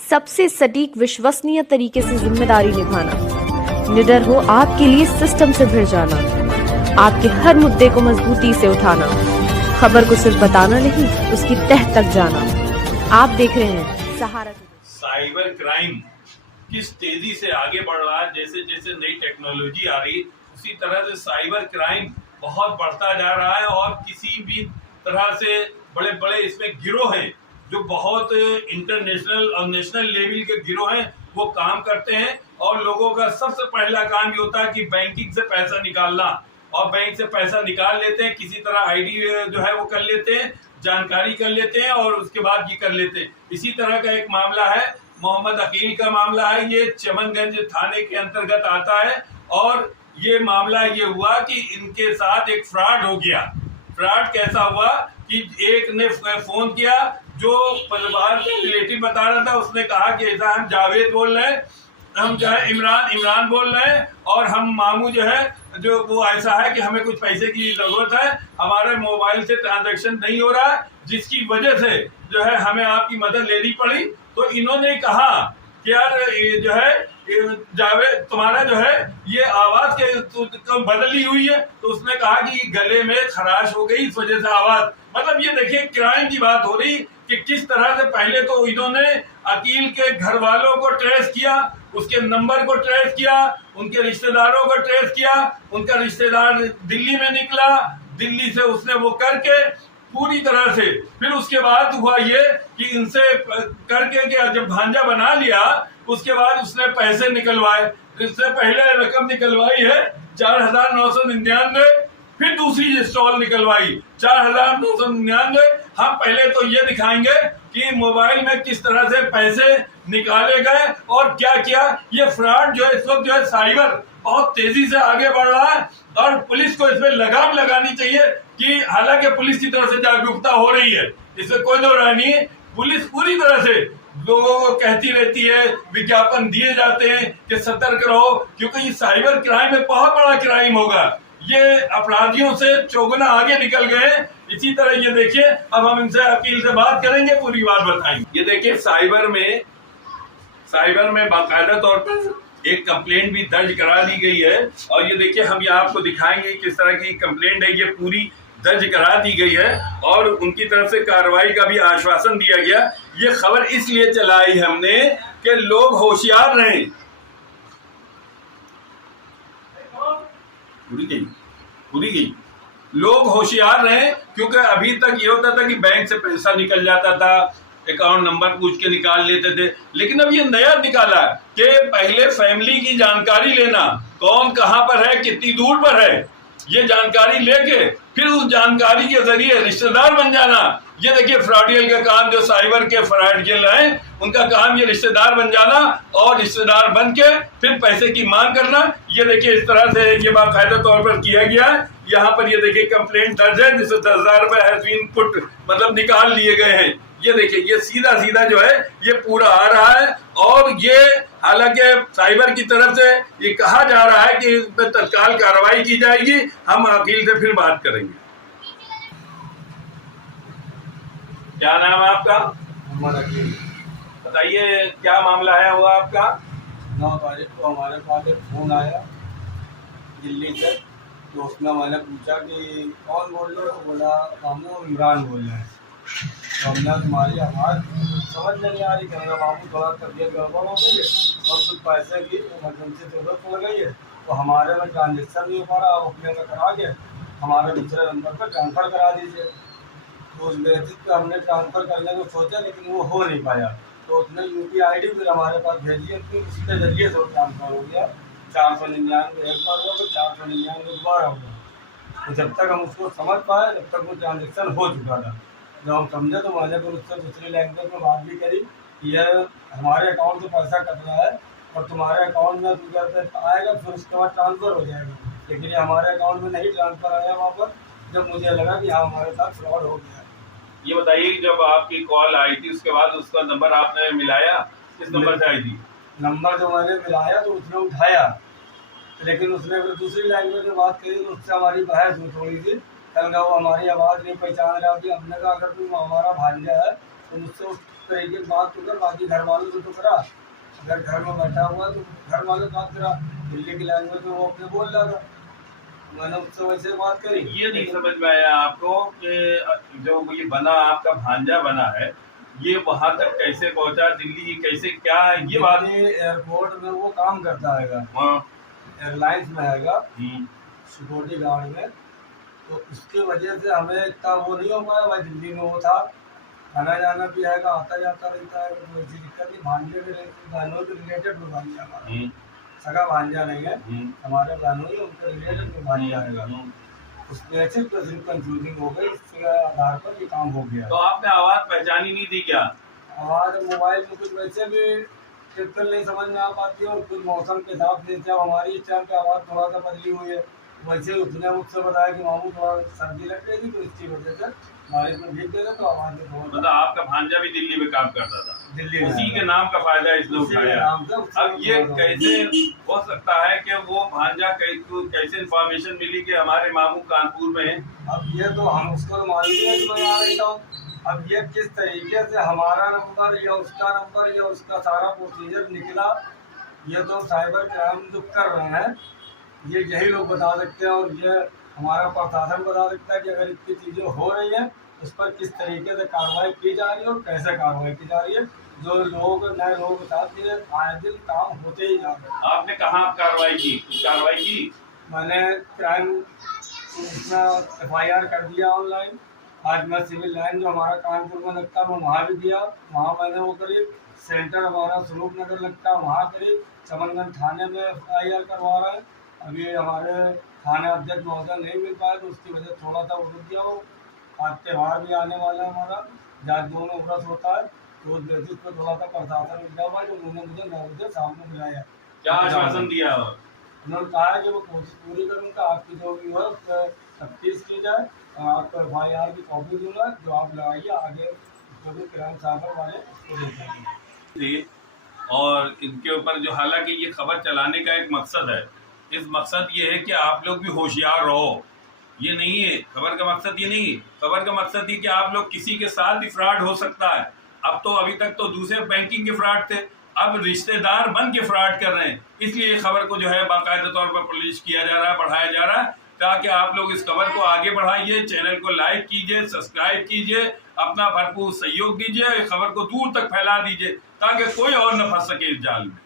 सबसे सटीक विश्वसनीय तरीके से जिम्मेदारी निभाना, निडर हो आपके लिए सिस्टम से भिड़ जाना, आपके हर मुद्दे को मजबूती से उठाना, खबर को सिर्फ बताना नहीं उसकी तह तक जाना। आप देख रहे हैं सहारा। साइबर क्राइम किस तेजी से आगे बढ़ रहा है, जैसे जैसे नई टेक्नोलॉजी आ रही उसी तरह से साइबर क्राइम बहुत बढ़ता जा रहा है। और किसी भी तरह से बड़े बड़े इसमें गिरोह हैं जो बहुत इंटरनेशनल और नेशनल लेवल के गिरोह हैं, वो काम करते हैं। और लोगों का सबसे पहला काम ये होता है कि बैंकिंग से पैसा निकालना, और बैंक से पैसा निकाल लेते हैं, किसी तरह आईडी जो है वो कर लेते हैं, जानकारी कर लेते हैं और उसके बाद ये कर लेते हैं। इसी तरह का एक मामला है, मोहम्मद अकील का मामला है, ये चमनगंज थाने के अंतर्गत आता है। और ये मामला ये हुआ कि इनके साथ एक फ्रॉड हो गया। फ्रॉड कैसा हुआ कि एक ने फोन किया, जो परिवार के रिलेटिव बता रहा था, उसने कहा कि ऐसा हम जावेद बोल रहे हैं, हम जो है इमरान बोल रहे हैं, और हम मामू जो है जो वो ऐसा है कि हमें कुछ पैसे की जरूरत है, हमारे मोबाइल से ट्रांजैक्शन नहीं हो रहा है, जिसकी वजह से जो है हमें आपकी मदद लेनी पड़ी। तो इन्होंने कहा कि यार जो है जावेद तुम्हारा जो है ये आवाज के बदली हुई है। तो उसने कहा कि गले में खराश हो गई, इस वजह से आवाज, मतलब ये देखिए क्राइम की बात हो रही कि किस तरह से पहले तो इन्होंने अकील के घर वालों को ट्रेस किया, उसके नंबर को ट्रेस किया, उनके रिश्तेदारों को ट्रेस किया, उनका रिश्तेदार दिल्ली में निकला, दिल्ली से उसने वो करके पूरी तरह से, फिर उसके बाद हुआ ये कि इनसे करके जब भांजा बना लिया, उसके बाद उसने पैसे निकलवाए। इससे पहले रकम निकलवाई है 4,999, फिर दूसरी स्टॉल निकलवाई 4,999। हम पहले तो ये दिखाएंगे कि मोबाइल में किस तरह से पैसे निकाले गए और क्या किया। ये फ्रॉड जो है इस वक्त जो है साइबर बहुत तेजी से आगे बढ़ रहा है, और पुलिस को इसमें लगाम लगानी चाहिए कि हालांकि पुलिस की तरफ से जागरूकता हो रही है, इसमें कोई दो राय नहीं है। पुलिस पूरी तरह से लोगों को कहती रहती है, विज्ञापन दिए जाते हैं कि सतर्क रहो, क्योंकि ये साइबर क्राइम में बहुत बड़ा क्राइम होगा। ये अपराधियों से चौगुना आगे निकल गए। इसी तरह ये देखिए, अब हम इनसे अकील से बात करेंगे, पूरी बात बताएंगे। ये देखिए साइबर में बाकायदा तौर पर एक कंप्लेंट भी दर्ज करा दी गई है, और ये देखिए हम ये आपको दिखाएंगे किस तरह की कंप्लेंट है। ये पूरी दर्ज करा दी गई है और उनकी तरफ से कार्रवाई का भी आश्वासन दिया गया। ये खबर इसलिए चलाई हमने कि लोग होशियार रहें। पूरी गई लोग होशियार रहें, क्योंकि अभी तक ये होता था कि बैंक से पैसा निकल जाता था, अकाउंट नंबर पूछ के निकाल लेते थे, लेकिन अब ये नया निकाला कि पहले फैमिली की जानकारी लेना, कौन कहां पर है, कितनी दूर पर है, ये जानकारी लेके फिर उस जानकारी के जरिए रिश्तेदार बन जाना। ये देखिए फ्रॉडियल का काम, जो साइबर के फ्रॉडियल हैं उनका काम ये रिश्तेदार बन जाना, और रिश्तेदार बन के फिर पैसे की मांग करना। ये देखिए इस तरह से ये बाकायदा तौर पर किया गया है। यहाँ पर ये देखिए कंप्लेंट दर्ज है, जिससे 10,000 रुपए हैज बीन पुट, मतलब निकाल लिए गए हैं। ये देखिए ये सीधा जो है ये पूरा आ रहा है, और ये हालांकि साइबर की तरफ से ये कहा जा रहा है कि इस पर तत्काल कार्रवाई की जाएगी। हम वकील से फिर बात करेंगे। क्या नाम है आपका? बताइए क्या मामला है हुआ आपका? 9 तारीख को हमारे पास एक फोन आया दिल्ली से, तो उसमें मैंने पूछा कि कौन बोल रहे हो, तो बोला मामू इमरान बोल रहे हैं। तो हमने तुम्हारी आवाज़ समझ नहीं आ रही, कहना मामू थोड़ा तबीयत गड़बड़ हो गई है और कुछ पैसे की इमरजेंसी जरूरत पड़ गई है, तो हमारे में ट्रांजेक्शन नहीं हो पा रहा, आप अपने में करा के हमारे दूसरे नंबर पर ट्रांसफ़र करा दीजिए। तो उस बेसिस पर हमने ट्रांसफ़र करने को सोचा, लेकिन वो हो नहीं पाया। तो उसने UPI ID फिर हमारे पास भेजी है, फिर उसके जरिए से वो ट्रांसफ़र हो गया। 499 एक बार हुआ, फिर 499 दोबारा हुआ। तो जब तक हम उसको समझ पाए तब तक वो ट्रांजेक्शन हो चुका था। जब हम समझे तो मैंने फिर उससे दूसरी लैंग्वेज में बात भी करी कि यह हमारे अकाउंट से पैसा कट रहा है और तुम्हारे अकाउंट में आएगा, फिर उसके बाद ट्रांसफ़र हो जाएगा। लेकिन ये हमारे अकाउंट में नहीं ट्रांसफ़र आया वहाँ पर, जब मुझे लगा कि हाँ हमारे साथ फ्रॉड हो गया। ये बताइए, जब आपकी कॉल आई थी उसके बाद उसका नंबर आपने मिलाया, किस नंबर से आई थी? नंबर जो मैंने मिलाया तो उसने उठाया, लेकिन उसने फिर दूसरी लैंग्वेज में बात करी, तो उससे हमारी बहस हुई थोड़ी सी। कहना वो हमारी आवाज़ नहीं पहचान रहा थी। हमने कहा अगर तुम हमारा भांजा है तो मुझसे तरीके की बात तो कर, बाकी घर वालों से तो करा। अगर घर में बैठा हुआ है तो घर वालों से बात करा, दिल्ली की लैंग्वेज में वो अपने बोल रहा था, मैंने उससे वैसे बात करी। ये नहीं समझ में आया आपको कि जो ये बना आपका भांजा बना है, ये वहां तक कैसे पहुंचा, दिल्ली कैसे, क्या ये बात? एयरपोर्ट में वो काम करता है, हाँ। एयरलाइंस में है, सिक्योरिटी गार्ड में। तो उसकी वजह से हमें इतना वो नहीं हो पाया। भाई दिल्ली में वो था, आना जाना भी है, आता जाता रहता है, कोई ऐसी दिक्कत नहीं। भांजे के बहनों के रिलेटेड में भांजा हमारा, सगा भांजा नहीं है, हमारे बहनों ही उनके रिलेटेड में भांजा है। उसमें सिर्फ कंफ्यूजिंग हो गई, इसके आधार पर ये काम हो गया। तो आपने आवाज पहचानी नहीं थी क्या? आवाज मोबाइल में कुछ वैसे भी टिपिकल नहीं समझ में आ पाती है, और कुछ मौसम के हिसाब से जब हमारी इस टाइम पे आवाज़ थोड़ा सा बदली हुई है, वैसे उसने मुझसे बताया कि मामू थोड़ा सर्दी लग गई थी, तो इसकी वजह से बारिश में भीग गए थे, तो आवाज़ में थोड़ा। मतलब आपका भांजा भी दिल्ली में काम करता था, दिल्ली उसी के नाम का फायदा इसने उठाया। अब ये कैसे हो सकता है कि वो भांजा कैसे इन्फॉर्मेशन मिली कि हमारे मामू कानपुर में है? अब ये तो हम उसको तो मालूम है कि मैं यहाँ रहता हूँ। अब ये किस तरीके से हमारा नंबर या उसका सारा प्रोसीजर निकला, ये तो साइबर क्राइम जो कर रहे हैं ये यही लोग बता सकते हैं, और ये हमारा प्रशासन बता सकता है कि अगर इतनी चीज़ें हो रही हैं उस पर किस तरीके से कार्रवाई की जा रही है और कैसे कार्रवाई की जा रही है। जो लोग नए लोग बताते हैं, आए दिन काम होते ही जा रहे हैं। आपने कहाँ कार्रवाई की? कुछ कार्रवाई की? मैंने क्राइम FIR कर दिया ऑनलाइन। आज मैं सिविल लाइन जो हमारा कानपुर में लगता है मैं वहाँ भी दिया, वहाँ मैंने वो करीब सेंटर हमारा स्वरूप नगर लगता है, वहाँ करीब चमनगंज थाने में FIR करवा रहा है। अभी हमारे थाने अध्यक्ष महोदय नहीं मिल पाया, तो उसकी वजह थोड़ा सा वो रुक गया। वो आज त्यौहार भी आने वाला है हमारा, जहाँ दोनों व्रत होता है, तो उस बेसिस पर थोड़ा सा प्रशासन मिल हुआ है, जो उन्होंने मुझे 9 बजे सामने बुलाया। क्या आश्वासन दिया? उन्होंने कहा है कि वो कोशिश पूरी करूँगा, आपकी जो भी हो उस पर तफ्तीश की जाए, और आपको FIR की कॉपी दूंगा, जो आप लगाइए आगे जो भी क्राइम साइबर वाले उसको देखेंगे। और इनके ऊपर जो, हालांकि ये खबर चलाने का एक मकसद है, इस मकसद ये है कि आप लोग भी होशियार रहो। ये नहीं है खबर का मकसद, ये नहीं है खबर का मकसद, ये कि आप लोग किसी के साथ भी फ्रॉड हो सकता है। अब तो अभी तक तो दूसरे बैंकिंग के फ्रॉड थे, अब रिश्तेदार बन के फ्रॉड कर रहे हैं। इसलिए खबर को जो है बाकायदा तौर पर पब्लिश किया जा रहा है, बढ़ाया जा रहा है, ताकि आप लोग इस खबर को आगे बढ़ाइए, चैनल को लाइक कीजिए, सब्सक्राइब कीजिए, अपना भरपूर सहयोग दीजिए, खबर को दूर तक फैला दीजिए, ताकि कोई और न फंस सके इस जाल में।